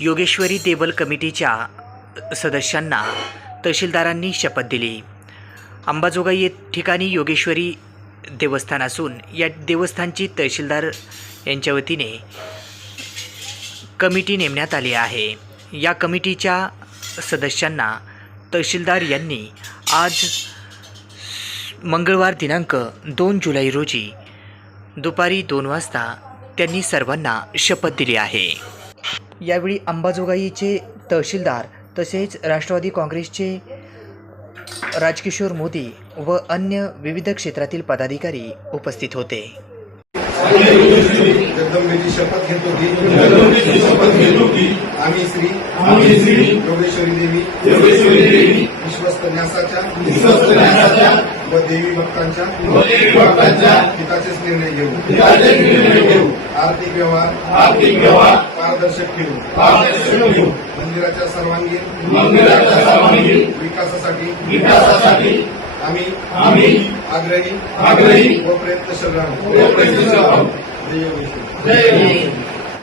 योगेश्वरी देवल कमिटीच्या सदस्यांना तहसीलदारांनी शपथ दिली. अंबाजोगाई ये ठिकाणी योगेश्वरी देवस्थान असून या देवस्थानची तहसीलदार यांच्या वतीने कमिटी नेमण्यात आली आहे. या कमिटीच्या सदस्यांना तहसीलदार यांनी आज मंगळवार दिनांक दोन जुलै रोजी दुपारी दोन वाजता त्यांनी सर्वांना शपथ दिली आहे. यावेळी अंबाजोगाईचे तहसीलदार तसेच राष्ट्रवादी काँग्रेसचे राजकिशोर मोदी व अन्य विविध क्षेत्रातील पदाधिकारी उपस्थित होते. जगदंबेची शपथ घेतो की? शपथ घेतो की? आम्ही श्री आम्ही श्री योगेश्वरी देवी योगेश्वरी देवी विश्वस्त न्यासाच्या विश्वस्त न्यासाच्या व देवी भक्तांच्या व देवी भक्तांच्या हिताचेच निर्णय घेऊ. हिताचे निर्णय घेऊ आर्थिक व्यवहार आर्थिक व्यवहार. पारदर्शक ठेवू. पारदर्शक घेऊ मंदिराच्या सर्वांगीण मंदिराच्या सर्वांगीण विकासासाठी विकासासाठी आम्ही आम्ही आग्रही आग्रही व प्रयत्नशील राहू व प्रयत्नशील राहू. जय जय.